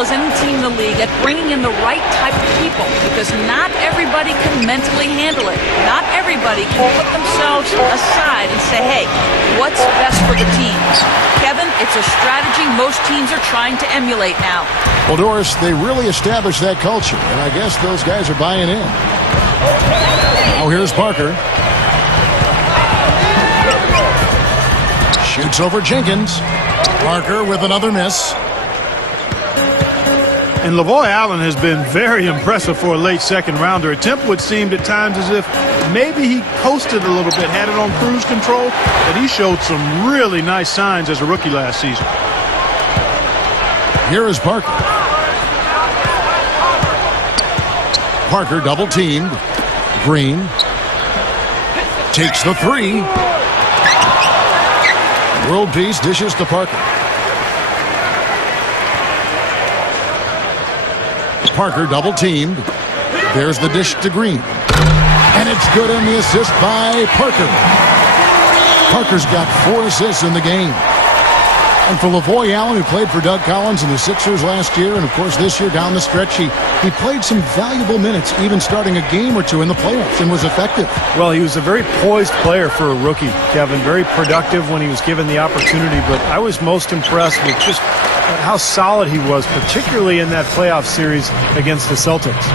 well as any team in the league at bringing in the right type of people, because not everybody can mentally handle it. Not everybody can put themselves aside and say, hey, what's best for the team? Kevin, it's a strategy most teams are trying to emulate now. Well, Doris, they really established that culture, and I guess those guys are buying in. Now here's Parker. Shoots over Jenkins. Parker with another miss. And Lavoy Allen has been very impressive for a late second rounder. Attempt would seem at times as if maybe he coasted a little bit, had it on cruise control, but he showed some really nice signs as a rookie last season. Here is Parker. Parker double teamed. Green takes the three. World Peace dishes to Parker. Parker double teamed. There's the dish to Green. And it's good on the assist by Parker. Parker's got 4 assists in the game. And for Lavoy Allen, who played for Doug Collins and the Sixers last year, and of course this year down the stretch, he played some valuable minutes, even starting a game or two in the playoffs, and was effective. Well, he was a very poised player for a rookie, Kevin. Very productive when he was given the opportunity, but I was most impressed with just how solid he was, particularly in that playoff series against the Celtics.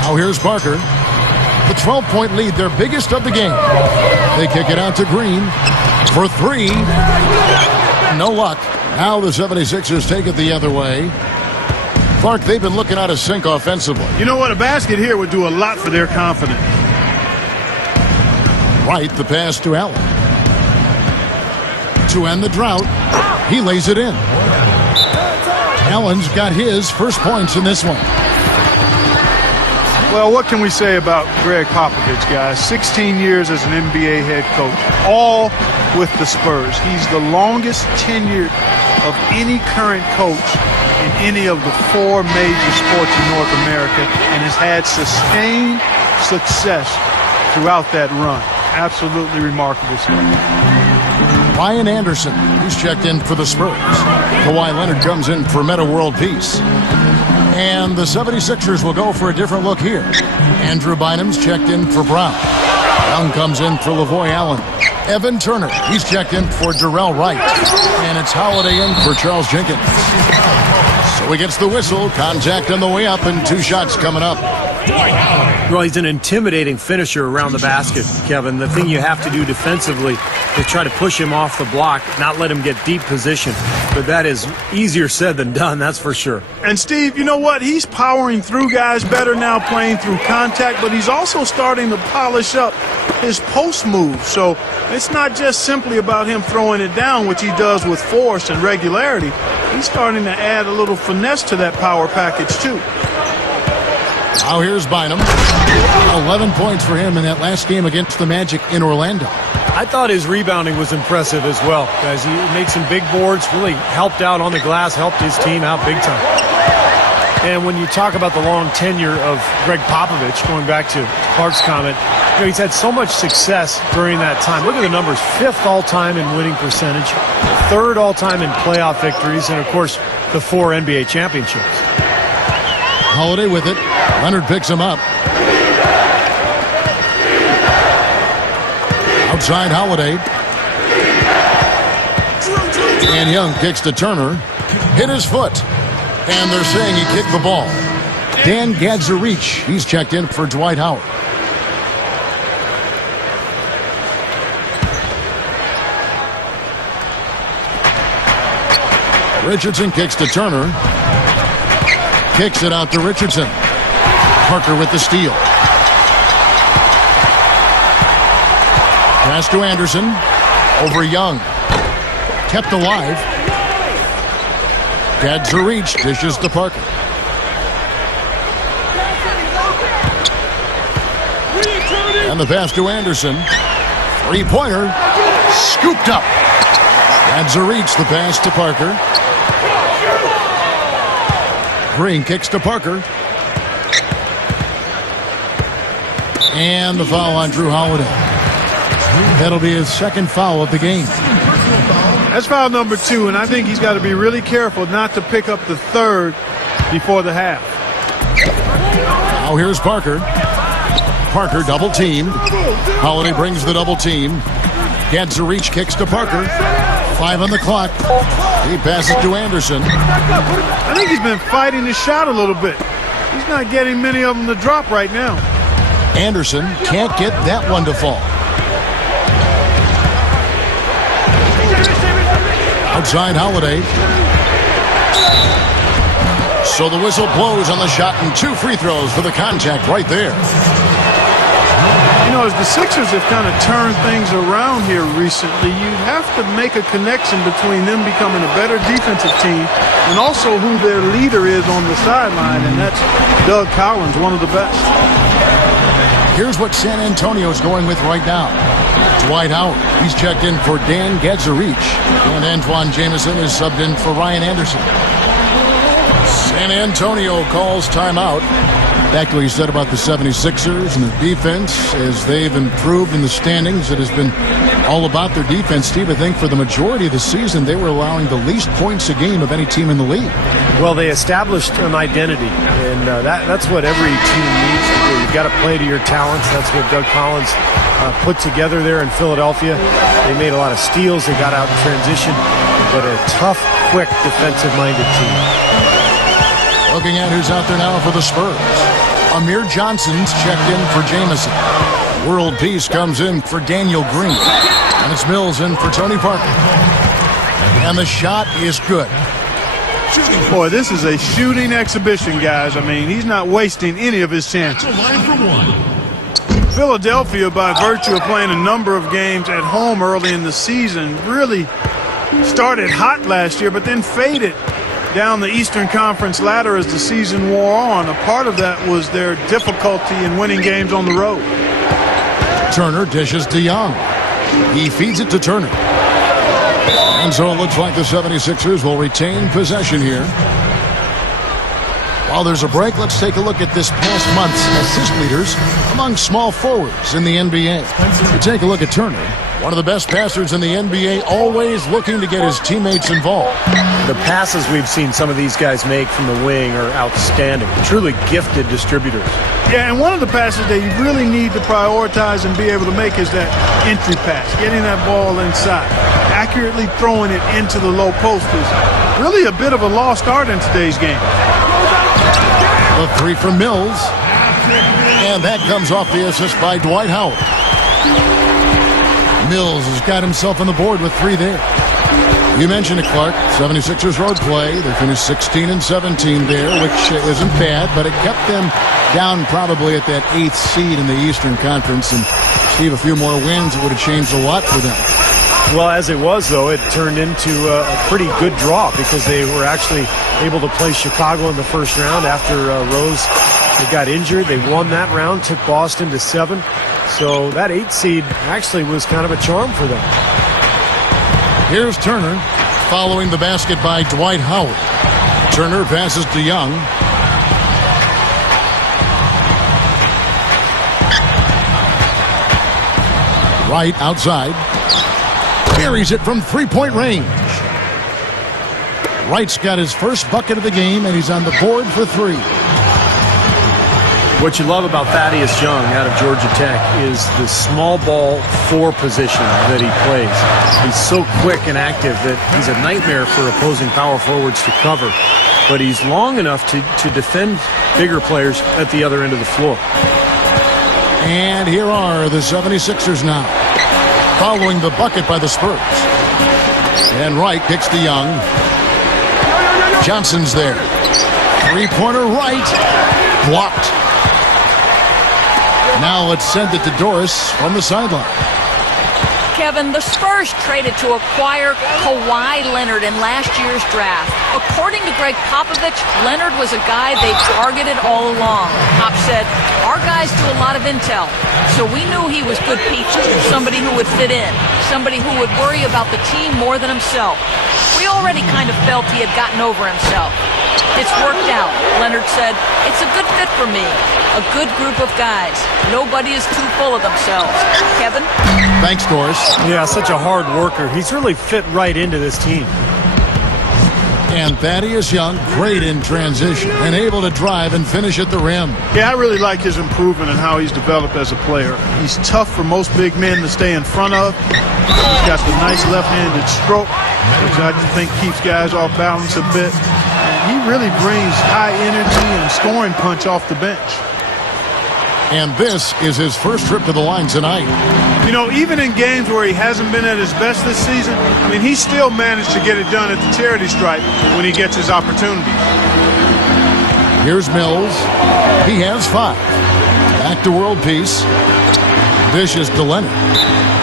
Now here's Parker. The 12-point lead, their biggest of the game. They kick it out to Green for 3. No luck. Now the 76ers take it the other way. Clark, they've been looking out of sync offensively. You know what? A basket here would do a lot for their confidence. Right, the pass to Allen. To end the drought, he lays it in. Allen's got his first points in this one. Well, what can we say about Greg Popovich, guys? 16 years as an NBA head coach, all with the Spurs. He's the longest tenured of any current coach in any of the 4 major sports in North America, and has had sustained success throughout that run. Absolutely remarkable stuff. Ryan Anderson, who's checked in for the Spurs. Kawhi Leonard comes in for Meta World Peace. And the 76ers will go for a different look here. Andrew Bynum's checked in for Brown. Young comes in for Lavoy Allen. Evan Turner, he's checked in for Darrell Wright. And it's Holiday in for Charles Jenkins. So he gets the whistle. Contact on the way up, and 2 shots coming up. Well, he's an intimidating finisher around the basket, Kevin. The thing you have to do defensively is try to push him off the block, not let him get deep position. But that is easier said than done, that's for sure. And Steve, you know what? He's powering through guys better now, playing through contact, but he's also starting to polish up his post move. So it's not just simply about him throwing it down, which he does with force and regularity. He's starting to add a little finesse to that power package too. Now here's Bynum. 11 points for him in that last game against the Magic in Orlando. I thought his rebounding was impressive as well, guys. He made some big boards, really helped out on the glass, helped his team out big time. And when you talk about the long tenure of Greg Popovich, going back to Clark's comment, you know, he's had so much success during that time. Look at the numbers: 5th all-time in winning percentage, 3rd all-time in playoff victories, and of course the 4 NBA championships. Holiday with it. Leonard picks him up. Outside Holiday. And Young kicks to Turner. Hit his foot. And they're saying he kicked the ball. Dan Gadzarich, he's checked in for Dwight Howard. Richardson kicks to Turner. Kicks it out to Richardson. Parker with the steal. Pass to Anderson. Over Young. Kept alive. Gadzarich dishes to Parker. And the pass to Anderson. 3-pointer. Scooped up. Gadzarich the pass to Parker. Green kicks to Parker. And the foul on Drew Holiday. That'll be his 2nd foul of the game. That's foul number 2, and I think he's got to be really careful not to pick up the third before the half. Now here's Parker. Parker double teamed. Holiday brings the double team. Gets a reach, kicks to Parker. 5 on the clock. He passes to Anderson. I think he's been fighting his shot a little bit. He's not getting many of them to drop right now. Anderson can't get that one to fall. Outside Holiday. So the whistle blows on the shot and 2 free throws for the contact right there. You know, as the Sixers have kind of turned things around here recently, you have to make a connection between them becoming a better defensive team and also who their leader is on the sideline, and that's Doug Collins, one of the best. Here's what San Antonio's going with right now. Dwight Howard. He's checked in for Dan Gadzarich. And Antoine Jamison is subbed in for Ryan Anderson. San Antonio calls timeout. Back to what he said about the 76ers and the defense. As they've improved in the standings, it has been all about their defense. Steve, I think for the majority of the season, they were allowing the least points a game of any team in the league. Well, they established an identity, and that's what every team needs to do. You've got to play to your talents. That's what Doug Collins put together there in Philadelphia. They made a lot of steals. They got out in transition, but a tough, quick, defensive-minded team. Looking at who's out there now for the Spurs. Amir Johnson's checked in for Jamison. World Peace comes in for Daniel Green. And it's Mills in for Tony Parker. And the shot is good. Boy, this is a shooting exhibition, guys. I mean, he's not wasting any of his chances. Philadelphia, by virtue of playing a number of games at home early in the season, really started hot last year, but then faded down the Eastern Conference ladder as the season wore on. A part of that was their difficulty in winning games on the road. Turner dishes to Young. He feeds it to Turner. And so it looks like the 76ers will retain possession here. While there's a break, let's take a look at this past month's assist leaders among small forwards in the NBA. We take a look at Turner, one of the best passers in the NBA, always looking to get his teammates involved. The passes we've seen some of these guys make from the wing are outstanding. Truly gifted distributors. Yeah, and one of the passes that you really need to prioritize and be able to make is that entry pass, getting that ball inside. Accurately throwing it into the low post is really a bit of a lost art in today's game. A 3 from Mills. And that comes off the assist by Dwight Howard. Mills has got himself on the board with 3 there. You mentioned it, Clark. 76ers road play. They finished 16 and 17 there, which isn't bad, but it kept them down probably at that 8th seed in the Eastern Conference. And, Steve, a few more wins, it would have changed a lot for them. Well, as it was, though, it turned into a pretty good draw because they were actually able to play Chicago in the first round after Rose got injured. They won that round, took Boston to 7. So that 8th seed actually was kind of a charm for them. Here's Turner following the basket by Dwight Howard. Turner passes to Young. Right outside. Buries it from 3-point range. Wright's got his first bucket of the game, and he's on the board for 3. What you love about Thaddeus Young out of Georgia Tech is the small ball 4 position that he plays. He's so quick and active that he's a nightmare for opposing power forwards to cover. But he's long enough to defend bigger players at the other end of the floor. And here are the 76ers now, following the bucket by the Spurs. And Wright kicks to Young. Johnson's there. 3-pointer Wright. Blocked. Now let's send it to Doris from the sideline. Kevin, the Spurs traded to acquire Kawhi Leonard in last year's draft. According to Greg Popovich, Leonard was a guy they targeted all along. Pop said, our guys do a lot of intel, so we knew he was good peaches, somebody who would fit in, somebody who would worry about the team more than himself. We already kind of felt he had gotten over himself. It's worked out. Leonard said, it's a good fit for me. A good group of guys. Nobody is too full of themselves. Kevin? Thanks, Doris. Yeah, such a hard worker. He's really fit right into this team. And Thaddeus Young, great in transition and able to drive and finish at the rim. Yeah, I really like his improvement and how he's developed as a player. He's tough for most big men to stay in front of. He's got the nice left-handed stroke, which I think keeps guys off balance a bit. And he really brings high energy and scoring punch off the bench. And this is his first trip to the line tonight. You know, even in games where he hasn't been at his best this season, I mean, he still managed to get it done at the charity stripe when he gets his opportunity. Here's Mills. He has 5. Back to world peace. Dishes to Leonard.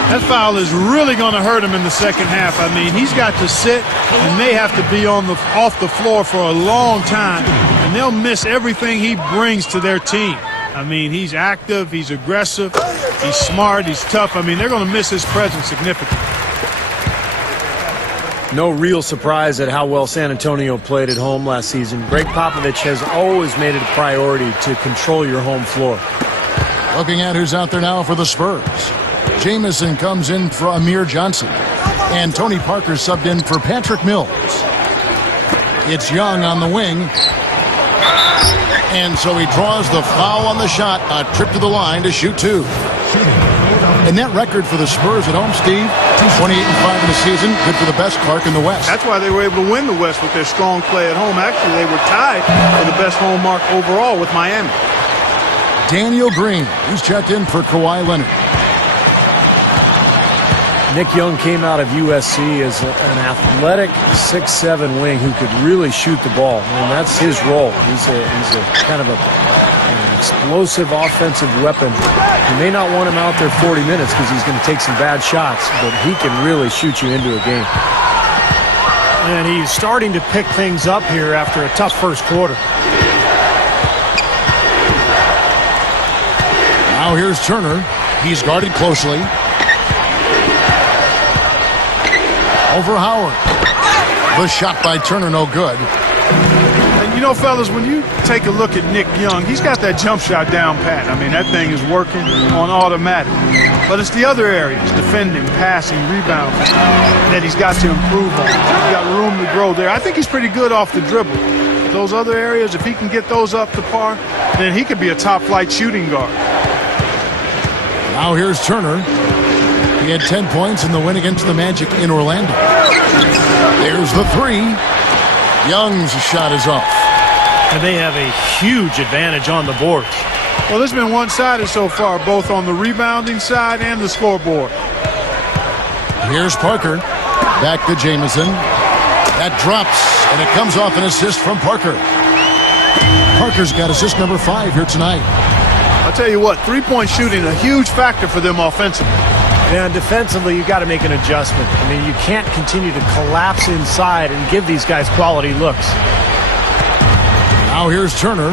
That foul is really going to hurt him in the second half. I mean, he's got to sit and may have to be off the floor for a long time, and they'll miss everything he brings to their team. I mean, he's active, he's aggressive, he's smart, he's tough. I mean, they're going to miss his presence significantly. No real surprise at how well San Antonio played at home last season. Greg Popovich has always made it a priority to control your home floor. Looking at who's out there now for the Spurs. Jamison comes in for Amir Johnson. And Tony Parker subbed in for Patrick Mills. It's Young on the wing. And so he draws the foul on the shot. A trip to the line to shoot 2. And that record for the Spurs at home, Steve, 28-5 in the season. Good for the best, Clark, in the West. That's why they were able to win the West with their strong play at home. Actually, they were tied for the best home mark overall with Miami. Daniel Green, who's checked in for Kawhi Leonard. Nick Young came out of USC as an athletic 6'7" wing who could really shoot the ball. And that's his role. He's a kind of an explosive offensive weapon. You may not want him out there 40 minutes because he's going to take some bad shots, but he can really shoot you into a game. And he's starting to pick things up here after a tough first quarter. Now here's Turner. He's guarded closely. Over Howard. The shot by Turner, no good. And you know, fellas, when you take a look at Nick Young, he's got that jump shot down pat. I mean, that thing is working on automatic. But it's the other areas, defending, passing, rebounding, that he's got to improve on. He's got room to grow there. I think he's pretty good off the dribble. Those other areas, if he can get those up to par, then he could be a top-flight shooting guard. Now here's Turner. He had 10 points in the win against the Magic in Orlando. There's the 3. Young's shot is off. And they have a huge advantage on the boards. Well, this has been one-sided so far, both on the rebounding side and the scoreboard. Here's Parker. Back to Jamison. That drops, and it comes off an assist from Parker. Parker's got assist number 5 here tonight. I'll tell you what, three-point shooting, a huge factor for them offensively. Yeah, and defensively, you got to make an adjustment. I mean, you can't continue to collapse inside and give these guys quality looks. Now here's Turner.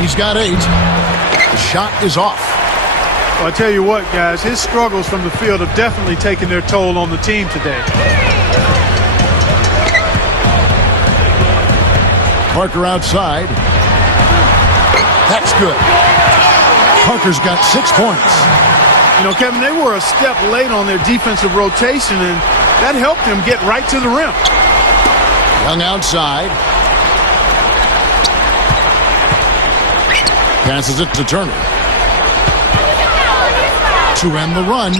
He's got 8. The shot is off. Well, I tell you what, guys, his struggles from the field have definitely taken their toll on the team today. Parker outside. That's good. Parker's got 6 points. You know, Kevin, they were a step late on their defensive rotation, and that helped them get right to the rim. Young outside. Passes it to Turner. To end the run.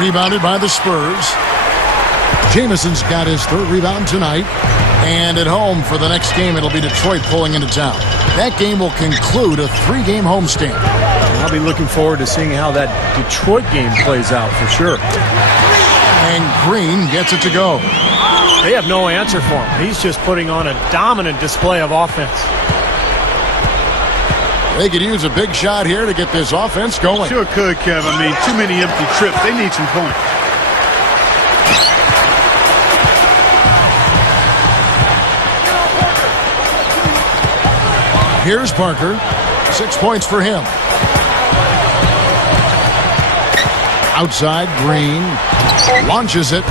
Rebounded by the Spurs. Jamison's got his 3rd rebound tonight. And at home for the next game, it'll be Detroit pulling into town. That game will conclude a 3-game homestand. I'll be looking forward to seeing how that Detroit game plays out for sure. And Green gets it to go. They have no answer for him. He's just putting on a dominant display of offense. They could use a big shot here to get this offense going. Sure could, Kevin. I mean, too many empty trips. They need some points. Here's Parker. 6 points for him. Outside, Green launches it.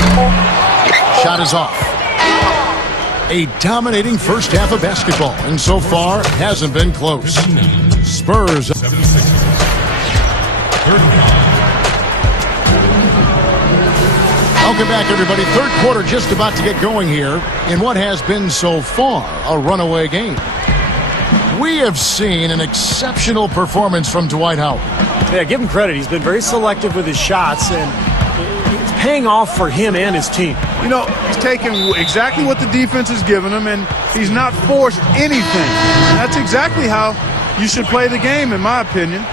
Shot is off. A dominating first half of basketball, and so far hasn't been close. Spurs. Welcome back, everybody. Third quarter just about to get going here in what has been so far a runaway game. We have seen an exceptional performance from Dwight Howard. Yeah, give him credit. He's been very selective with his shots, and it's paying off for him and his team. You know, he's taking exactly what the defense has given him, and he's not forced anything. That's exactly how you should play the game, in my opinion.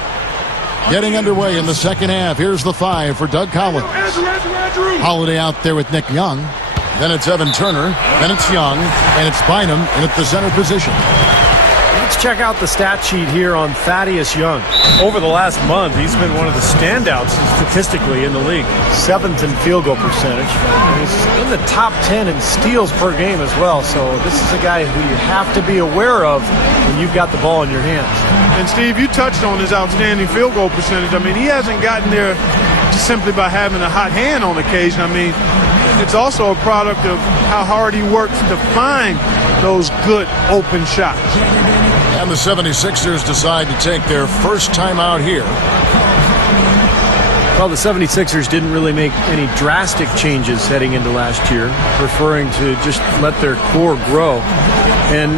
Getting underway in the second half. Here's the 5 for Doug Collins. Holiday out there with Nick Young. Then it's Evan Turner. Then it's Young. And it's Bynum in at the center position. Let's check out the stat sheet here on Thaddeus Young. Over the last month, he's been one of the standouts statistically in the league. 7th in field goal percentage. He's in the top 10 in steals per game as well. So this is a guy who you have to be aware of when you've got the ball in your hands. And Steve, you touched on his outstanding field goal percentage. I mean, he hasn't gotten there just simply by having a hot hand on occasion. I mean, it's also a product of how hard he works to find those good open shots. And the 76ers decide to take their first time out here. Well, the 76ers didn't really make any drastic changes heading into last year, preferring to just let their core grow. And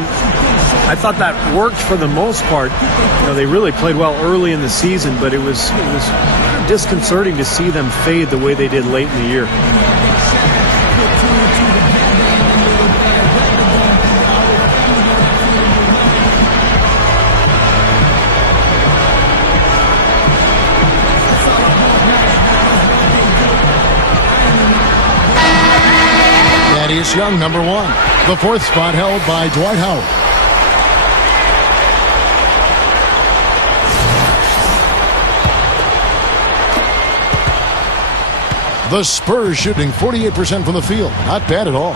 I thought that worked for the most part. You know, they really played well early in the season, but it was kind of disconcerting to see them fade the way they did late in the year. Thaddeus Young, number 1. The 4th spot held by Dwight Howard. The Spurs shooting 48% from the field. Not bad at all.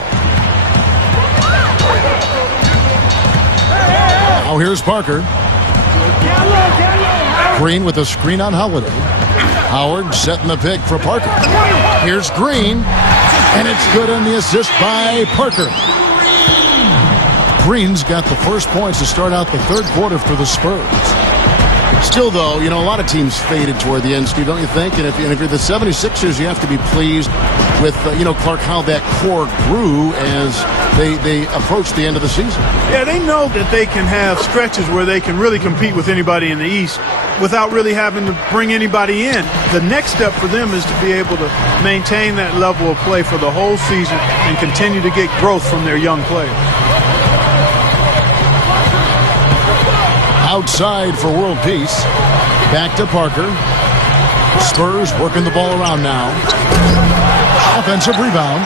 Now here's Parker. Green with a screen on Holiday. Howard setting the pick for Parker. Here's Green. And it's good on the assist by Parker. Green's got the first points to start out the third quarter for the Spurs. Still, though, you know, a lot of teams faded toward the end, Steve, don't you think? And if you're the 76ers, you have to be pleased with, Clark, how that core grew as they approach the end of the season. Yeah, they know that they can have stretches where they can really compete with anybody in the East without really having to bring anybody in. The next step for them is to be able to maintain that level of play for the whole season and continue to get growth from their young players. Outside for world peace. Back to Parker. Spurs working the ball around now. Offensive rebound.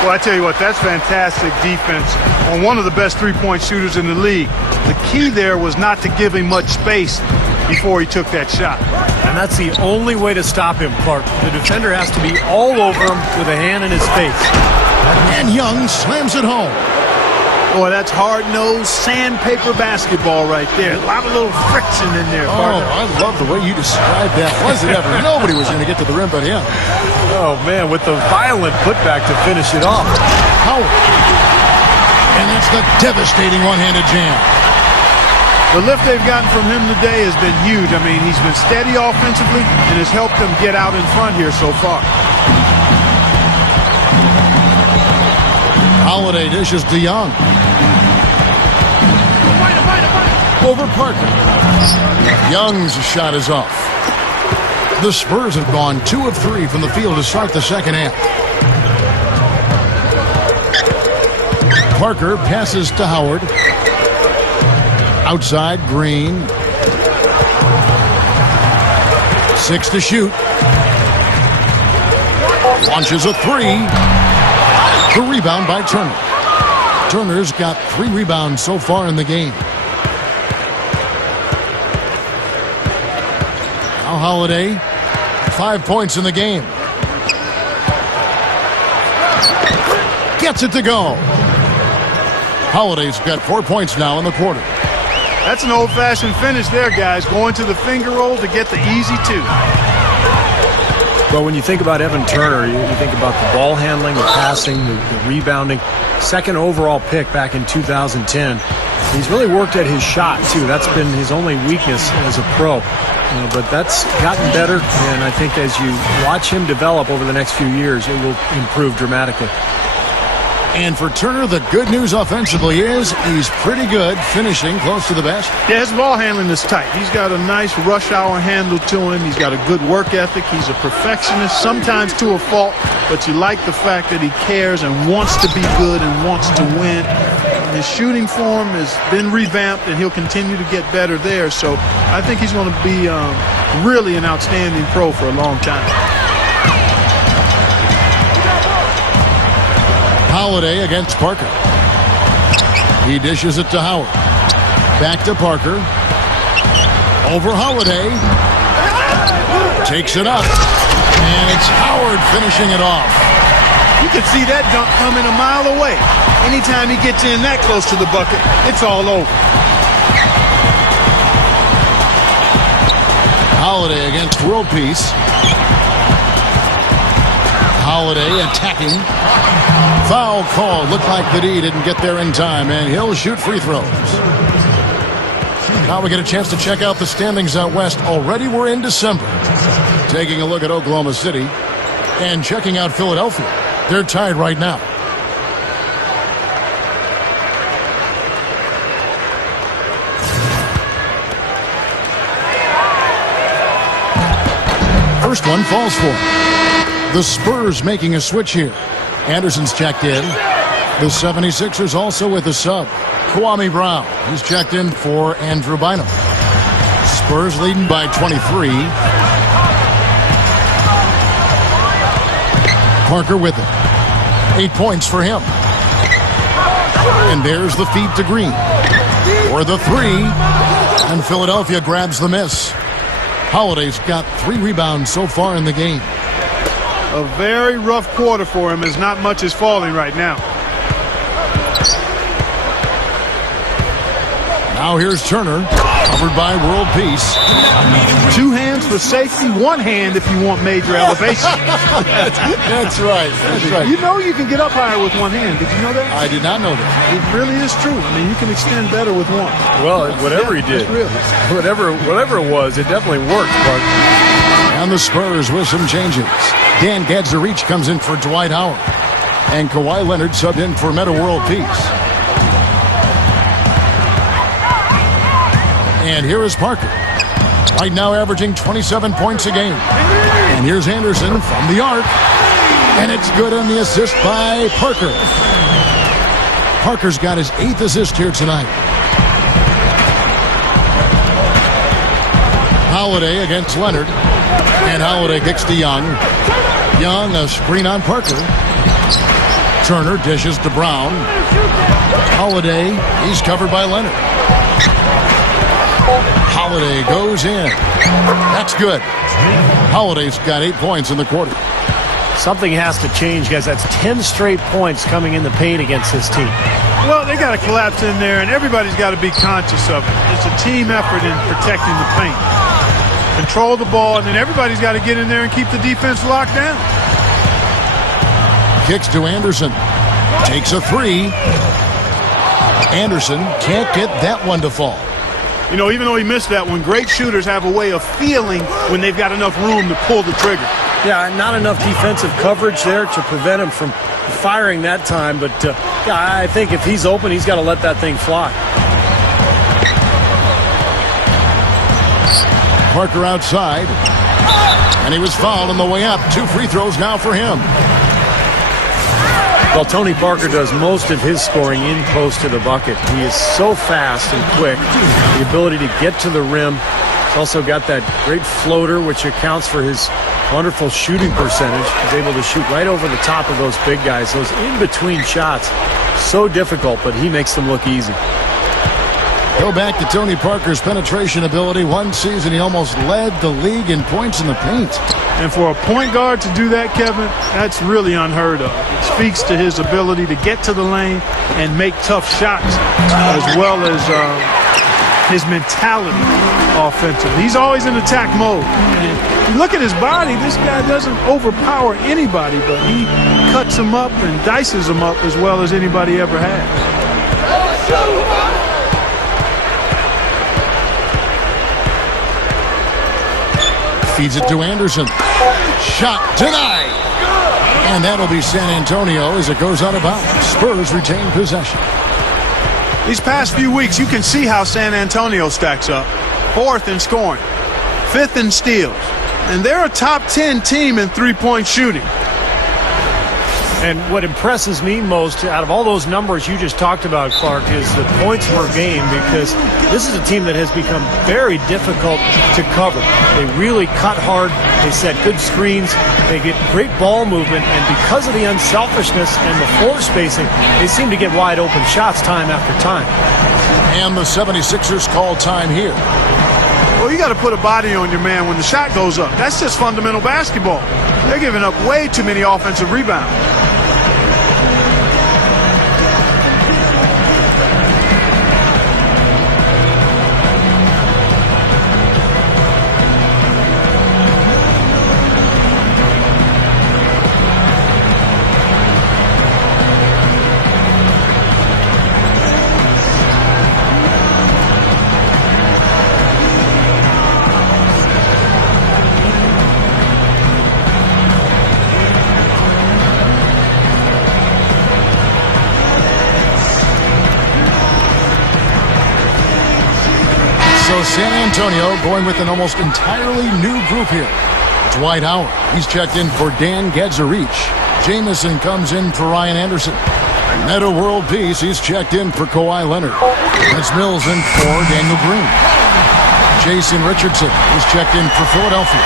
Well, I tell you what, that's fantastic defense on one of the best three-point shooters in the league. The key there was not to give him much space before he took that shot. And that's the only way to stop him, Clark. The defender has to be all over him with a hand in his face. And Young slams it home. Boy, that's hard-nosed sandpaper basketball right there. A lot of little friction in there, partner. Oh, I love the way you described that. Was it ever? Nobody was going to get to the rim but him. Oh, man, with the violent putback to finish it off. Howard. And that's the devastating one-handed jam. The lift they've gotten from him today has been huge. I mean, he's been steady offensively and has helped them get out in front here so far. Holiday dishes to Young. Over Parker. Young's shot is off. The Spurs have gone 2 of 3 from the field to start the second half. Parker passes to Howard. Outside, Green. 6 to shoot. Launches a 3. The rebound by Turner. Turner's got 3 rebounds so far in the game. Now Holiday, 5 points in the game. Gets it to go. Holiday's got 4 points now in the quarter. That's an old-fashioned finish there, guys. Going to the finger roll to get the easy 2. But when you think about Evan Turner, you think about the ball handling, the passing, the rebounding. Second overall pick back in 2010. He's really worked at his shot, too. That's been his only weakness as a pro. But that's gotten better, and I think as you watch him develop over the next few years, it will improve dramatically. And for Turner, the good news offensively is he's pretty good, finishing close to the best. Yeah, his ball handling is tight. He's got a nice rush hour handle to him. He's got a good work ethic. He's a perfectionist, sometimes to a fault, but you like the fact that he cares and wants to be good and wants to win. His shooting form has been revamped, and he'll continue to get better there. So I think he's going to be really an outstanding pro for a long time. Holiday against Parker. He dishes it to Howard. Back to Parker. Over Holiday. Takes it up. And it's Howard finishing it off. You could see that dunk coming a mile away. Anytime he gets in that close to the bucket, it's all over. Holiday against World Peace. Holiday attacking. Foul call. Looked like the D didn't get there in time, and he'll shoot free throws. Now we get a chance to check out the standings out west. Already we're in December. Taking a look at Oklahoma City and checking out Philadelphia. They're tied right now. First one falls for him. The Spurs making a switch here. Anderson's checked in. The 76ers also with a sub. Kwame Brown. He's checked in for Andrew Bynum. Spurs leading by 23. Parker with it. 8 points for him. And there's the feed to Green. For the three. And Philadelphia grabs the miss. Holiday's got 3 rebounds so far in the game. A very rough quarter for him, as not much is falling right now. Now here's Turner, covered by World Peace. 2 hands for safety, 1 hand if you want major elevation. That's right. That's right. You know you can get up higher with 1 hand. Did you know that? I did not know that. It really is true. I mean, you can extend better with 1. Well, whatever he did, whatever it was, it definitely worked. But And the Spurs with some changes. Dan Gadzarich comes in for Dwight Howard. And Kawhi Leonard subbed in for Meta World Peace. And here is Parker. Right now averaging 27 points a game. And here's Anderson from the arc. And it's good on the assist by Parker. Parker's got his 8th assist here tonight. Holiday against Leonard. And Holiday kicks to Young. Young, a screen on Parker. Turner dishes to Brown. Holiday, he's covered by Leonard. Holiday goes in. That's good. Holiday's got 8 points in the quarter. something has to change, guys. That's 10 straight points coming in the paint against this team. Well, they got to collapse in there, and everybody's got to be conscious of it. It's a team effort in protecting the paint. Control the ball, and then everybody's got to get in there and keep the defense locked down. Kicks to Anderson. Takes a three. Anderson can't get that one to fall. You know, even though he missed that one, great shooters have a way of feeling when they've got enough room to pull the trigger. Yeah, not enough defensive coverage there to prevent him from firing that time. But yeah, I think if he's open, he's got to let that thing fly. Parker outside. And he was fouled on the way up. 2 free throws now for him. Well, Tony Parker does most of his scoring in close to the bucket. He is so fast and quick. The ability to get to the rim. He's also got that great floater, which accounts for his wonderful shooting percentage. He's able to shoot right over the top of those big guys. Those in-between shots, so difficult, but he makes them look easy. Go back to Tony Parker's penetration ability. One season, he almost led the league in points in the paint. And for a point guard to do that, Kevin, that's really unheard of. It speaks to his ability to get to the lane and make tough shots, as well as his mentality offensively. He's always in attack mode. And you look at his body, this guy doesn't overpower anybody, but he cuts them up and dices them up as well as anybody ever has. Feeds it to Anderson. Shot denied. And that'll be San Antonio as it goes out of bounds. Spurs retain possession. These past few weeks, you can see how San Antonio stacks up. 4th in scoring, 5th in steals. And they're a top 10 team in three-point shooting. And what impresses me most out of all those numbers you just talked about, Clark, is the points per game, because this is a team that has become very difficult to cover. They really cut hard. They set good screens. They get great ball movement. And because of the unselfishness and the floor spacing, they seem to get wide open shots time after time. And the 76ers call time here. Well, you got to put a body on your man when the shot goes up. That's just fundamental basketball. They're giving up way too many offensive rebounds. So San Antonio going with an almost entirely new group here. Dwight Howard, he's checked in for Dan Gadzarich. Jamison comes in for Ryan Anderson. Meta World Peace, he's checked in for Kawhi Leonard. That's Mills in for Daniel Green. Jason Richardson, he's checked in for Philadelphia.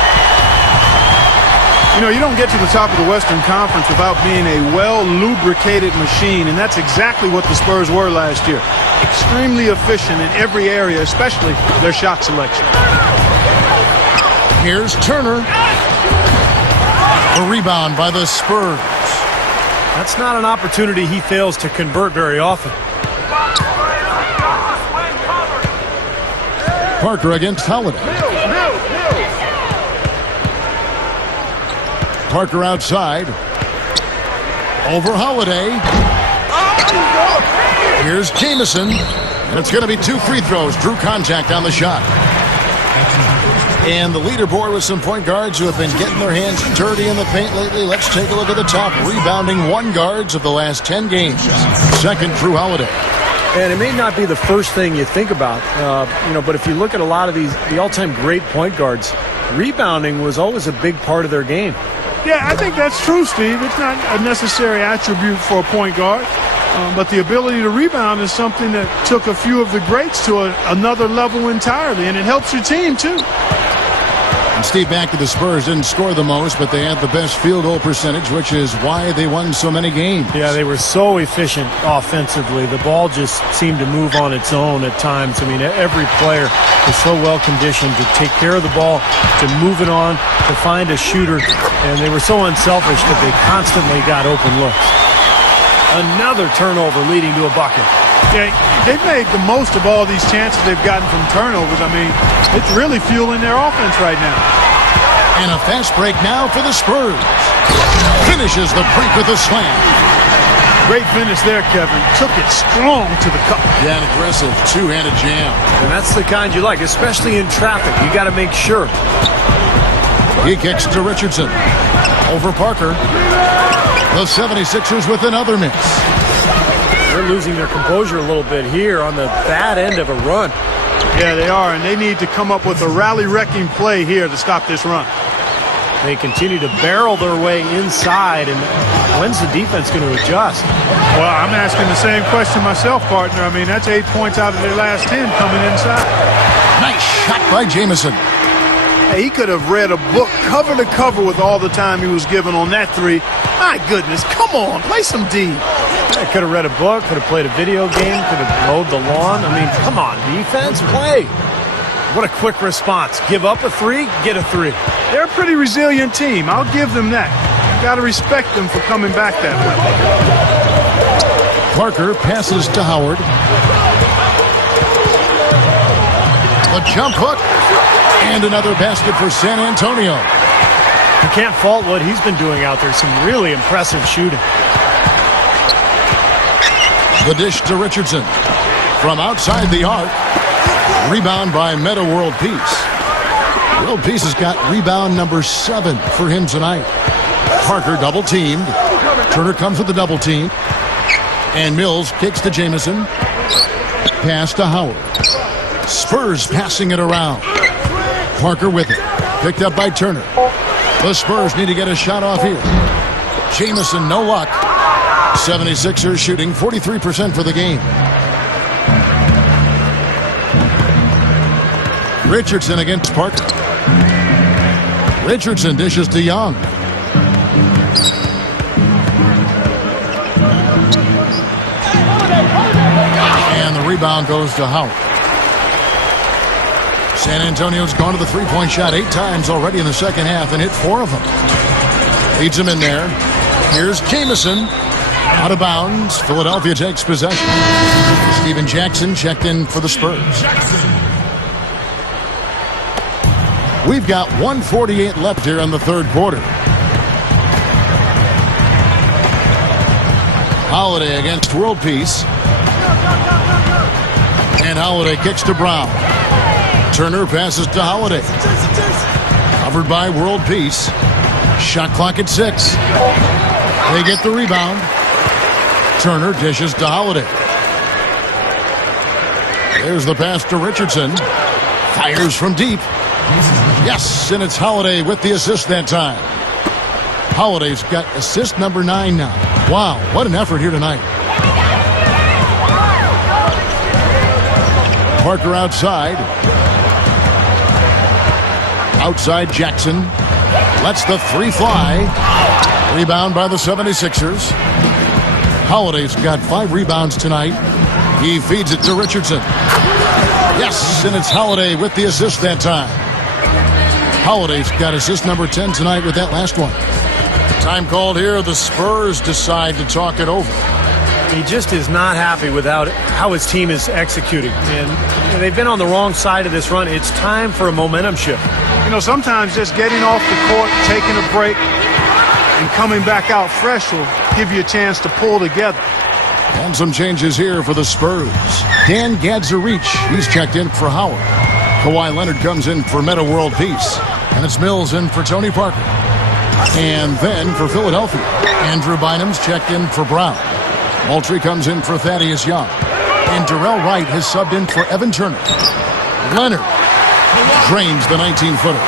You know, you don't get to the top of the Western Conference without being a well-lubricated machine, and that's exactly what the Spurs were last year. Extremely efficient in every area, especially their shot selection. Here's Turner. A rebound by the Spurs. That's not an opportunity he fails to convert very often. Parker against Holiday. Parker outside. Over Holiday. Here's Jamison. And it's going to be 2 free throws. Drew contact on the shot. And the leaderboard with some point guards who have been getting their hands dirty in the paint lately. Let's take a look at the top rebounding 1 guards of the last 10 games. Second, Drew Holiday. And it may not be the first thing you think about, but if you look at a lot of the all-time great point guards, rebounding was always a big part of their game. Yeah, I think that's true, Steve. It's not a necessary attribute for a point guard, but the ability to rebound is something that took a few of the greats to another level entirely, and it helps your team, too. And Steve, back to the Spurs, didn't score the most, but they had the best field goal percentage, which is why they won so many games. Yeah, they were so efficient offensively. The ball just seemed to move on its own at times. I mean, every player is so well conditioned to take care of the ball, to move it on, to find a shooter, and they were so unselfish that they constantly got open looks. Another turnover leading to a bucket. Yeah, they've made the most of all these chances they've gotten from turnovers. I mean, it's really fueling their offense right now. And a fast break now for the Spurs. Finishes the break with a slam. Great finish there, Kevin. Took it strong to the cup. Yeah, an aggressive two-handed jam. And that's the kind you like, especially in traffic. You got to make sure. He kicks to Richardson. Over Parker. The 76ers with another miss. They're losing their composure a little bit here on the bad end of a run. Yeah, they are, and they need to come up with a rally-wrecking play here to stop this run. They continue to barrel their way inside, and when's the defense going to adjust? Well, I'm asking the same question myself, partner. I mean, that's 8 points out of their last 10 coming inside. Nice shot by Jamison. Hey, he could have read a book cover to cover with all the time he was given on that three. My goodness, come on, play some D. I could have read a book, could have played a video game, could have mowed the lawn. I mean, come on, defense, play. What a quick response. Give up a three, get a three. They're a pretty resilient team. I'll give them that. You got to respect them for coming back that way. Parker passes to Howard. The jump hook. And another basket for San Antonio. You can't fault what he's been doing out there. Some really impressive shooting. The dish to Richardson. From outside the arc. Rebound by Meta World Peace. World Peace has got rebound number 7 for him tonight. Parker double teamed. Turner comes with the double team. And Mills kicks to Jamison. Pass to Howard. Spurs passing it around. Parker with it. Picked up by Turner. The Spurs need to get a shot off here. Jamison, no luck. 76ers shooting 43% for the game. Richardson against Parker. Richardson dishes to Young. And the rebound goes to Howard. San Antonio's gone to the three-point shot 8 times already in the second half and hit 4 of them. Leads him in there. Here's Jamison. Out of bounds. Philadelphia takes possession. Steven Jackson checked in for the Spurs. We've got 1:48 left here in the third quarter. Holiday against World Peace. And Holiday kicks to Brown. Turner passes to Holiday. Covered by World Peace. Shot clock at 6. They get the rebound. Turner dishes to Holiday. There's the pass to Richardson. Fires from deep. Yes, and it's Holiday with the assist that time. Holiday's got assist number 9 now. Wow, what an effort here tonight. Parker outside. Outside Jackson. Lets the 3 fly. Rebound by the 76ers. Holiday's got 5 rebounds tonight. He feeds it to Richardson. Yes, and it's Holiday with the assist that time. Holiday's got assist number 10 tonight with that last one. Time called here. The Spurs decide to talk it over. He just is not happy with how his team is executing. And they've been on the wrong side of this run. It's time for a momentum shift. You know, sometimes just getting off the court, taking a break, and coming back out fresh will give you a chance to pull together. And some changes here for the Spurs. Dan Gadzarich, he's checked in for Howard. Kawhi Leonard comes in for Meta World Peace. And it's Mills in for Tony Parker. And then for Philadelphia, Andrew Bynum's checked in for Brown. Moultrie comes in for Thaddeus Young. And Darrell Wright has subbed in for Evan Turner. Leonard drains the 19-footer.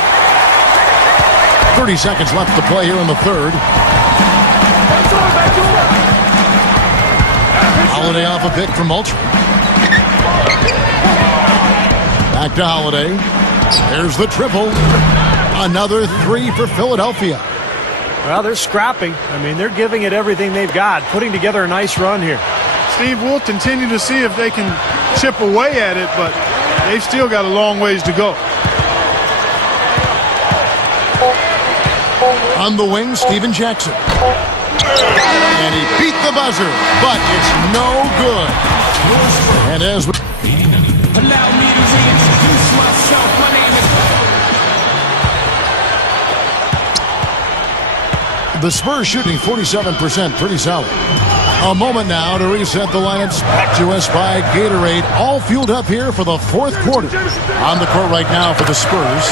30 seconds left to play here in the third. Holiday off a pick from Moultrie. Back to Holiday. There's the triple. Another 3 for Philadelphia. Well, they're scrapping. I mean, they're giving it everything they've got, putting together a nice run here. Steve, we'll continue to see if they can chip away at it, but they've still got a long ways to go. On the wing, Steven Jackson. And he beat the buzzer, but it's no good. And as we... Allow me to reintroduce myself. My name is... The Spurs shooting 47%, pretty solid. A moment now to reset the lineups. Back to us by Gatorade. All fueled up here for the fourth quarter. On the court right now for the Spurs.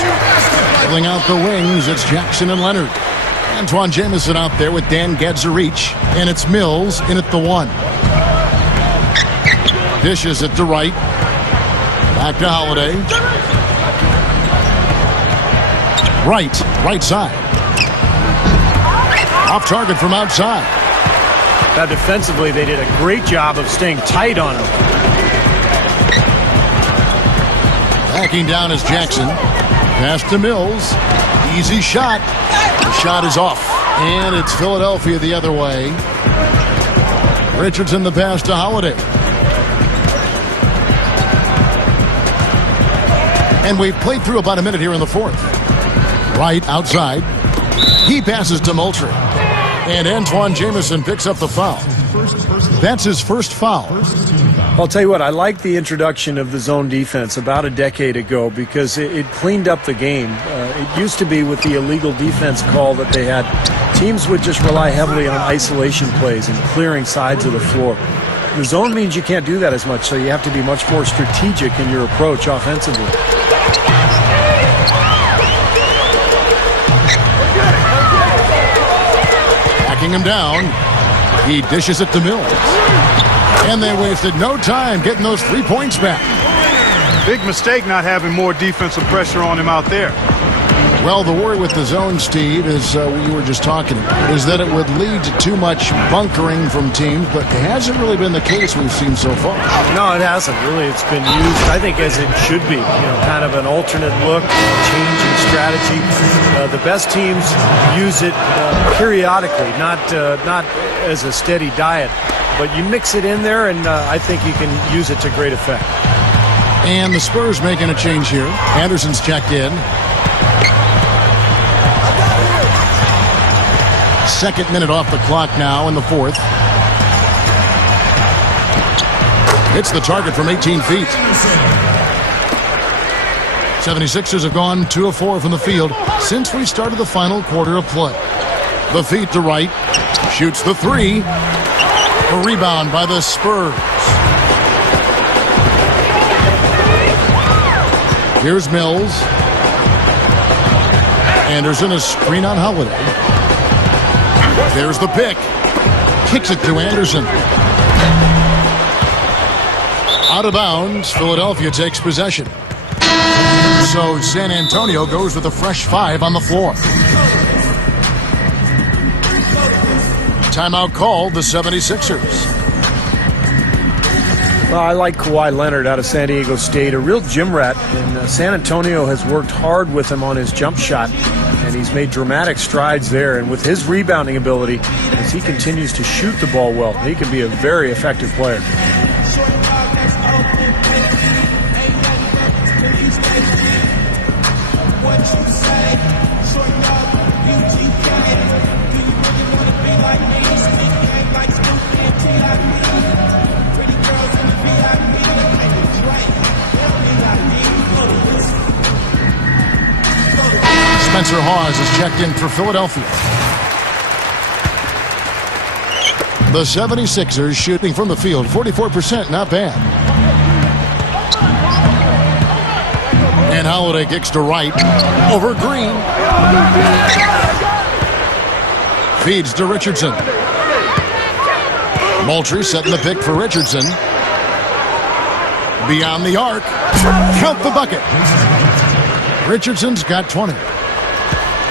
Filling out the wings, it's Jackson and Leonard. Antoine Jamison out there with Dan Gadzarich. And it's Mills in at the 1. Dishes it to Wright. Back to Holiday. Right side. Off target from outside. Now, defensively, they did a great job of staying tight on him. Backing down is Jackson. Pass to Mills. Easy shot. The shot is off. And it's Philadelphia the other way. Richardson the pass to Holiday. And we've played through about a minute here in the fourth. Right outside. He passes to Moultrie. And Antoine Jamison picks up the foul. That's his first foul. I'll tell you what, I like the introduction of the zone defense about a decade ago because it cleaned up the game. It used to be with the illegal defense call that they had, teams would just rely heavily on isolation plays and clearing sides of the floor. The zone means you can't do that as much, so you have to be much more strategic in your approach offensively. Backing him down. He dishes it to Mills. And they wasted no time getting those 3 points back. Big mistake not having more defensive pressure on him out there. Well, the worry with the zone, Steve, is what you were just talking about, is that it would lead to too much bunkering from teams, but it hasn't really been the case we've seen so far. No, it hasn't really. It's been used, I think, as it should be. Kind of an alternate look, change in strategy. The best teams use it periodically, not as a steady diet. But you mix it in there, and I think you can use it to great effect. And the Spurs making a change here. Anderson's checked in. Second minute off the clock now in the fourth. Hits the target from 18 feet. 76ers have gone 2 of 4 from the field since we started the final quarter of play. The feed to Wright. Shoots the three. A rebound by the Spurs. Here's Mills. Anderson, a screen on Holiday. There's the pick. Kicks it to Anderson. Out of bounds. Philadelphia takes possession. So San Antonio goes with a fresh 5 on the floor. Timeout called, the 76ers. Well, I like Kawhi Leonard out of San Diego State, a real gym rat, and San Antonio has worked hard with him on his jump shot, and he's made dramatic strides there. And with his rebounding ability, as he continues to shoot the ball well, he can be a very effective player. Spencer Hawes is checked in for Philadelphia. The 76ers shooting from the field, 44%, not bad. And Holiday kicks to Wright, over Green. Feeds to Richardson. Moultrie setting the pick for Richardson. Beyond the arc. Count the bucket. Richardson's got 20.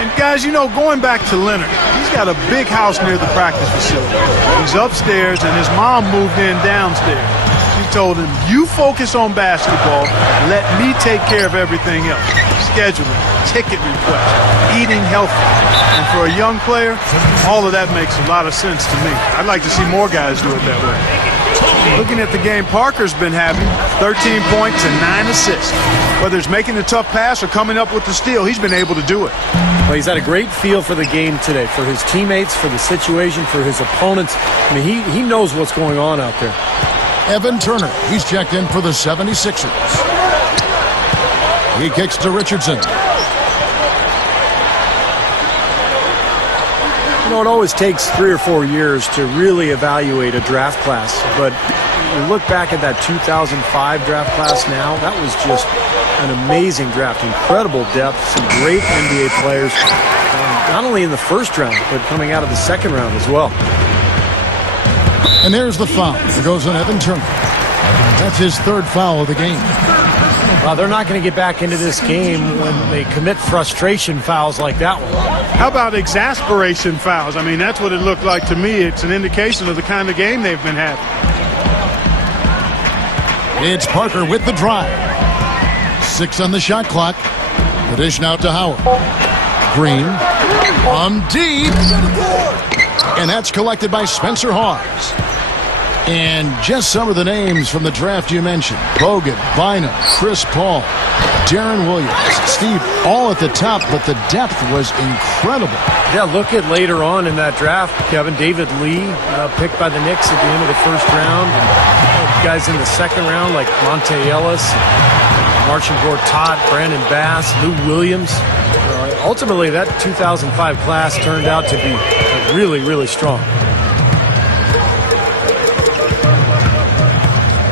And guys, going back to Leonard, he's got a big house near the practice facility. He's upstairs, and his mom moved in downstairs. She told him, you focus on basketball, let me take care of everything else. Scheduling, ticket requests, eating healthy. And for a young player, all of that makes a lot of sense to me. I'd like to see more guys do it that way. Looking at the game Parker's been having, 13 points and 9 assists. Whether it's making a tough pass or coming up with the steal, he's been able to do it. Well, he's had a great feel for the game today, for his teammates, for the situation, for his opponents. I mean, he knows what's going on out there. Evan Turner, he's checked in for the 76ers. He kicks to Richardson. It always takes 3 or 4 years to really evaluate a draft class, but you look back at that 2005 draft class now, that was just an amazing draft, incredible depth, some great NBA players, not only in the first round, but coming out of the second round as well. And there's the foul. It goes on Evan Turner. That's his 3rd foul of the game. Well, they're not going to get back into this game when they commit frustration fouls like that one. How about exasperation fouls? I mean, that's what it looked like to me. It's an indication of the kind of game they've been having. It's Parker with the drive. 6 on the shot clock. The dish now to Howard. Green on deep. And that's collected by Spencer Hawes. And just some of the names from the draft you mentioned: Bogut, Bynum, Chris Paul, Darren Williams, Steve, all at the top, but the depth was incredible. Yeah, look at later on in that draft, Kevin. David Lee, picked by the Knicks at the end of the first round. And guys in the second round like Monte Ellis, Marcin Gortat, Brandon Bass, Lou Williams. Ultimately, that 2005 class turned out to be really, really strong.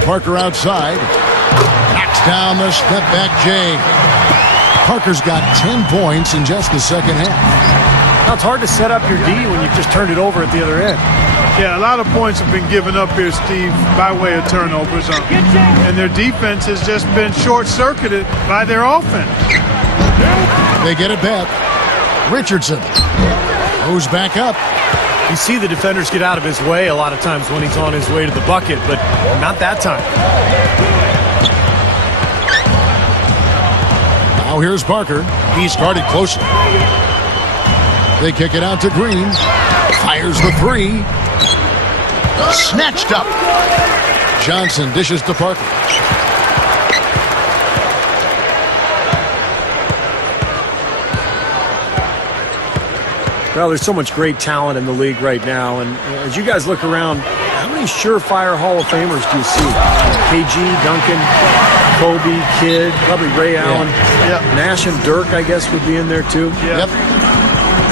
Parker outside. Knocks down the step back J. Parker's got 10 points in just the second half. Now, it's hard to set up your D when you've just turned it over at the other end. Yeah, a lot of points have been given up here, Steve, by way of turnovers. And their defense has just been short-circuited by their offense. They get it back. Richardson moves back up. You see the defenders get out of his way a lot of times when he's on his way to the bucket, but not that time. Now here's Parker. He's guarded closely. They kick it out to Green. Fires the three. Snatched up. Johnson dishes to Parker. Well, there's so much great talent in the league right now, and as you guys look around, how many surefire Hall of Famers do you see? KG, Duncan, Kobe, Kidd, probably Ray Allen. Yep. Nash and Dirk, I guess, would be in there too. Yep.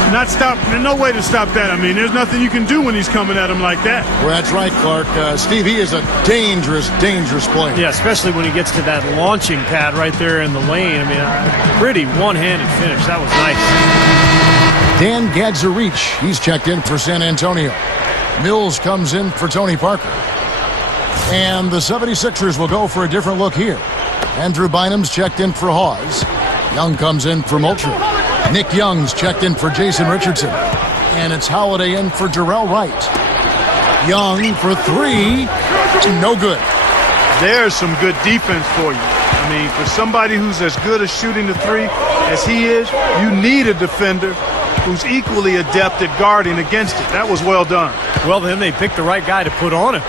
There's no way to stop that. I mean, there's nothing you can do when he's coming at him like that. Well, that's right, Clark. Steve, he is a dangerous, dangerous player. Yeah, especially when he gets to that launching pad right there in the lane. I mean, a pretty one-handed finish. That was nice. Dan Gadzarich, he's checked in for San Antonio. Mills comes in for Tony Parker. And the 76ers will go for a different look here. Andrew Bynum's checked in for Hawes. Young comes in for Moultrie. Nick Young's checked in for Jason Richardson. And it's Holiday in for Jarrell Wright. Young for three. No good. There's some good defense for you. I mean, for somebody who's as good at shooting the three as he is, you need a defender who's equally adept at guarding against it. That was well done. Well, then they picked the right guy to put on him.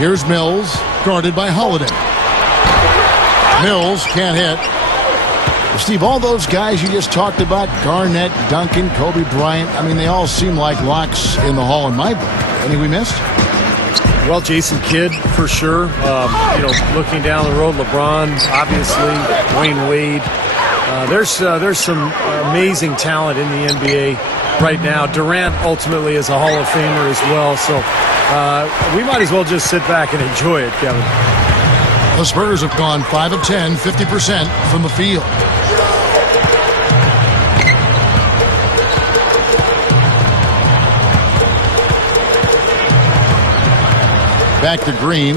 Here's Mills, guarded by Holiday. Mills can't hit. Steve, all those guys you just talked about, Garnett, Duncan, Kobe Bryant, I mean, they all seem like locks in the Hall in my book. Any we missed? Well, Jason Kidd, for sure. Looking down the road, LeBron, obviously, Dwayne Wade. There's some amazing talent in the NBA right now. Durant ultimately is a Hall of Famer as well. So we might as well just sit back and enjoy it, Kevin. The Spurs have gone 5 of 10, 50% from the field. Back to Green.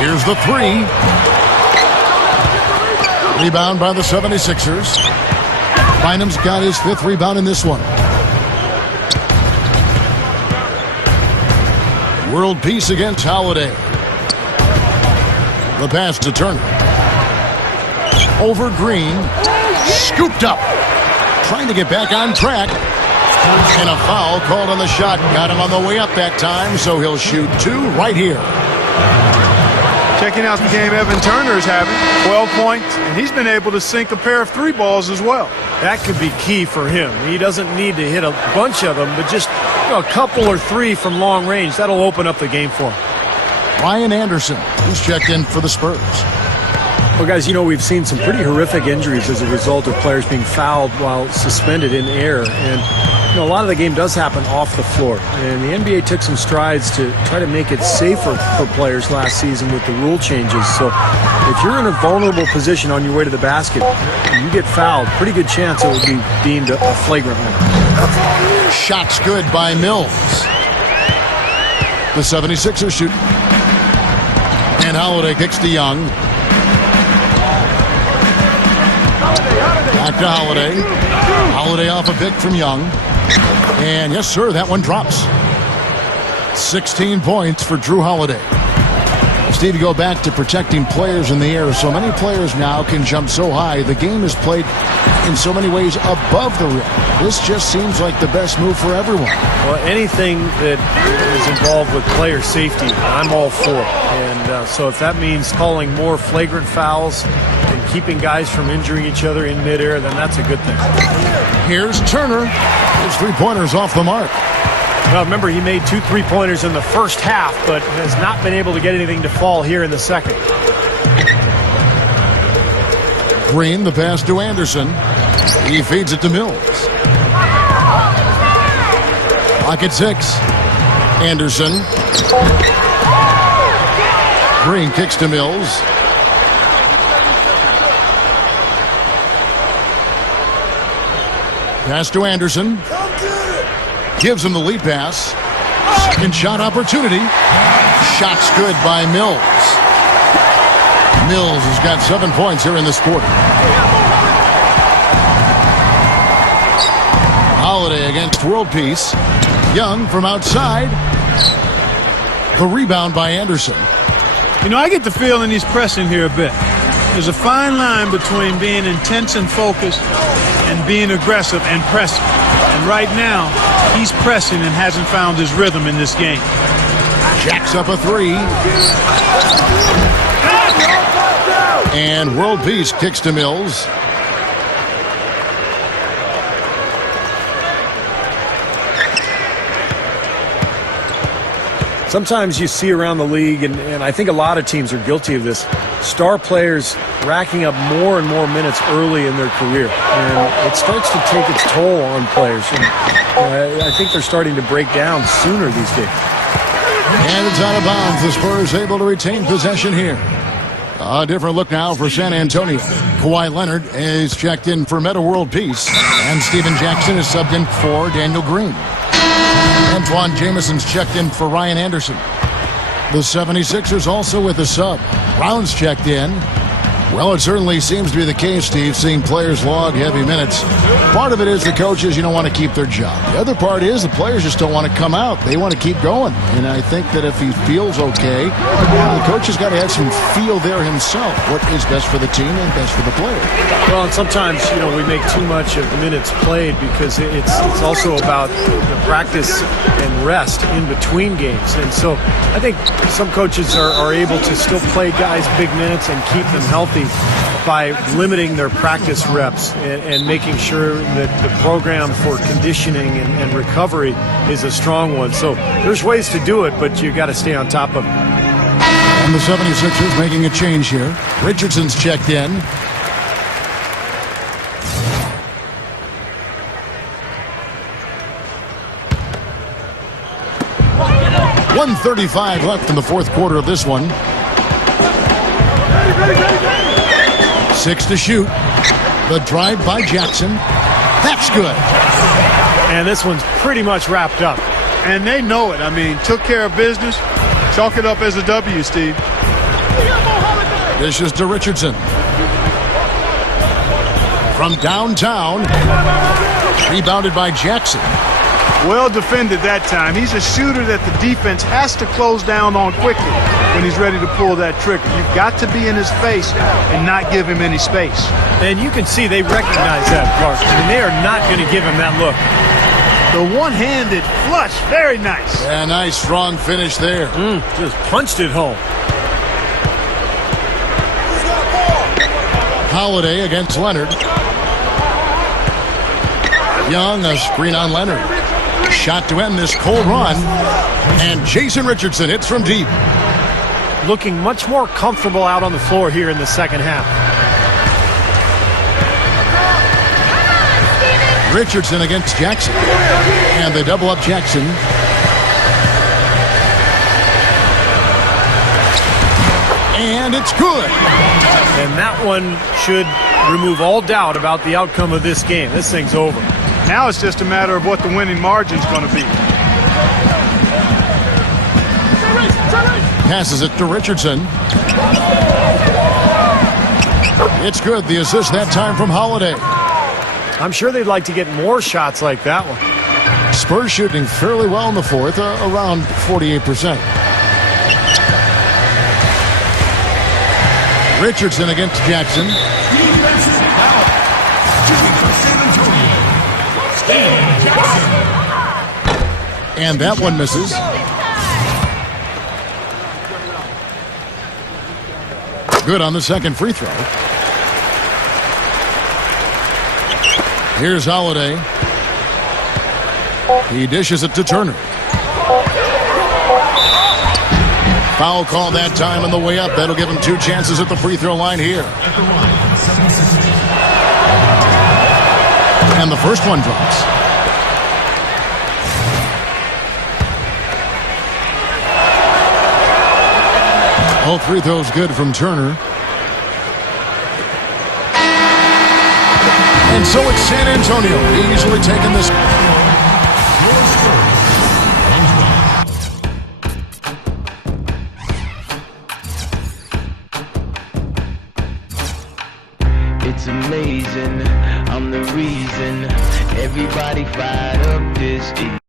Here's the three. Rebound by the 76ers. Bynum's got his fifth rebound in this one. World peace against Holiday. The pass to Turner. Over Green. Scooped up. Trying to get back on track. And a foul called on the shot. Got him on the way up that time, so he'll shoot two right here. Checking out the game Evan Turner is having. 12 points, and he's been able to sink a pair of three balls as well. That could be key for him. He doesn't need to hit a bunch of them, but just a couple or three from long range. That'll open up the game for him. Ryan Anderson, who's checked in for the Spurs. Well, guys, we've seen some pretty horrific injuries as a result of players being fouled while suspended in air. And a lot of the game does happen off the floor. And the NBA took some strides to try to make it safer for players last season with the rule changes. So if you're in a vulnerable position on your way to the basket and you get fouled, pretty good chance it will be deemed a flagrant one. Shot's good by Mills. The 76ers shoot. And Holiday kicks to Young. Back to Holiday. Holiday off a pick from Young. And yes, sir, that one drops. 16 points for Drew Holiday. Steve, you go back to protecting players in the air. So many players now can jump so high. The game is played in so many ways above the rim. This just seems like the best move for everyone. Well, anything that is involved with player safety, I'm all for. And so if that means calling more flagrant fouls and keeping guys from injuring each other in midair, then that's a good thing. Here's Turner. His three-pointers off the mark. Well, remember, he made 2 3-pointers in the first half, but has not been able to get anything to fall here in the second. Green, the pass to Anderson. He feeds it to Mills. Clock at 6. Anderson. Green kicks to Mills. Pass to Anderson. Gives him the lead pass. Second shot opportunity. Shot's good by Mills. Mills has got 7 points here in this quarter. Holiday against World Peace. Young from outside. The rebound by Anderson. You know, I get the feeling he's pressing here a bit. There's a fine line between being intense and focused and being aggressive and pressing. And right now, he's pressing and hasn't found his rhythm in this game. Jacks up a 3. And World Peace kicks to Mills. Sometimes you see around the league, and I think a lot of teams are guilty of this, star players racking up more and more minutes early in their career. And it starts to take its toll on players. And I think they're starting to break down sooner these days. And it's out of bounds. The Spurs able to retain possession here. A different look now for San Antonio. Kawhi Leonard is checked in for Meta World Peace. And Steven Jackson is subbed in for Daniel Green. Antoine Jameson's checked in for Ryan Anderson. The 76ers also with a sub. Brown's checked in. Well, it certainly seems to be the case, Steve, seeing players log heavy minutes. Part of it is the coaches, want to keep their job. The other part is the players just don't want to come out. They want to keep going. And I think that if he feels okay, the coach has got to have some feel there himself. What is best for the team and best for the player. Well, and sometimes, we make too much of the minutes played because it's also about the practice and rest in between games. And so I think some coaches are able to still play guys big minutes and keep them healthy by limiting their practice reps and making sure that the program for conditioning and recovery is a strong one. So there's ways to do it, but you got to stay on top of it. And the 76ers making a change here. Richardson's checked in. .135 left in the fourth quarter of this one. 6 to shoot. The drive by Jackson. That's good. And this one's pretty much wrapped up. And they know it. I mean, took care of business. Chalk it up as a W, Steve. This is to Richardson. From downtown. Rebounded by Jackson. Well defended that time. He's a shooter that the defense has to close down on quickly when he's ready to pull that trigger. You've got to be in his face and not give him any space. And you can see they recognize that, Clark. I mean, they are not going to give him that look. The one-handed flush, very nice. A nice strong finish there. Just punched it home. Holiday against Leonard. Young, a screen on Leonard. Shot to end this cold run. And Jason Richardson hits from deep. Looking much more comfortable out on the floor here in the second half. Richardson against Jackson. And they double up Jackson. And it's good. And that one should remove all doubt about the outcome of this game. This thing's over. Now it's just a matter of what the winning margin's going to be. Passes it to Richardson. It's good. The assist that time from Holiday. I'm sure they'd like to get more shots like that one. Spurs shooting fairly well in the fourth, around 48%. Richardson against Jackson. Defensive foul. Shooting for San Antonio. Steve Jackson. And that one misses. Good on the second free throw. Here's Holiday. He dishes it to Turner. Foul call that time on the way up. That'll give him 2 chances at the free throw line here. And the first one drops. All free throws good from Turner. And so it's San Antonio easily taking this. It's amazing, I'm the reason everybody fired up this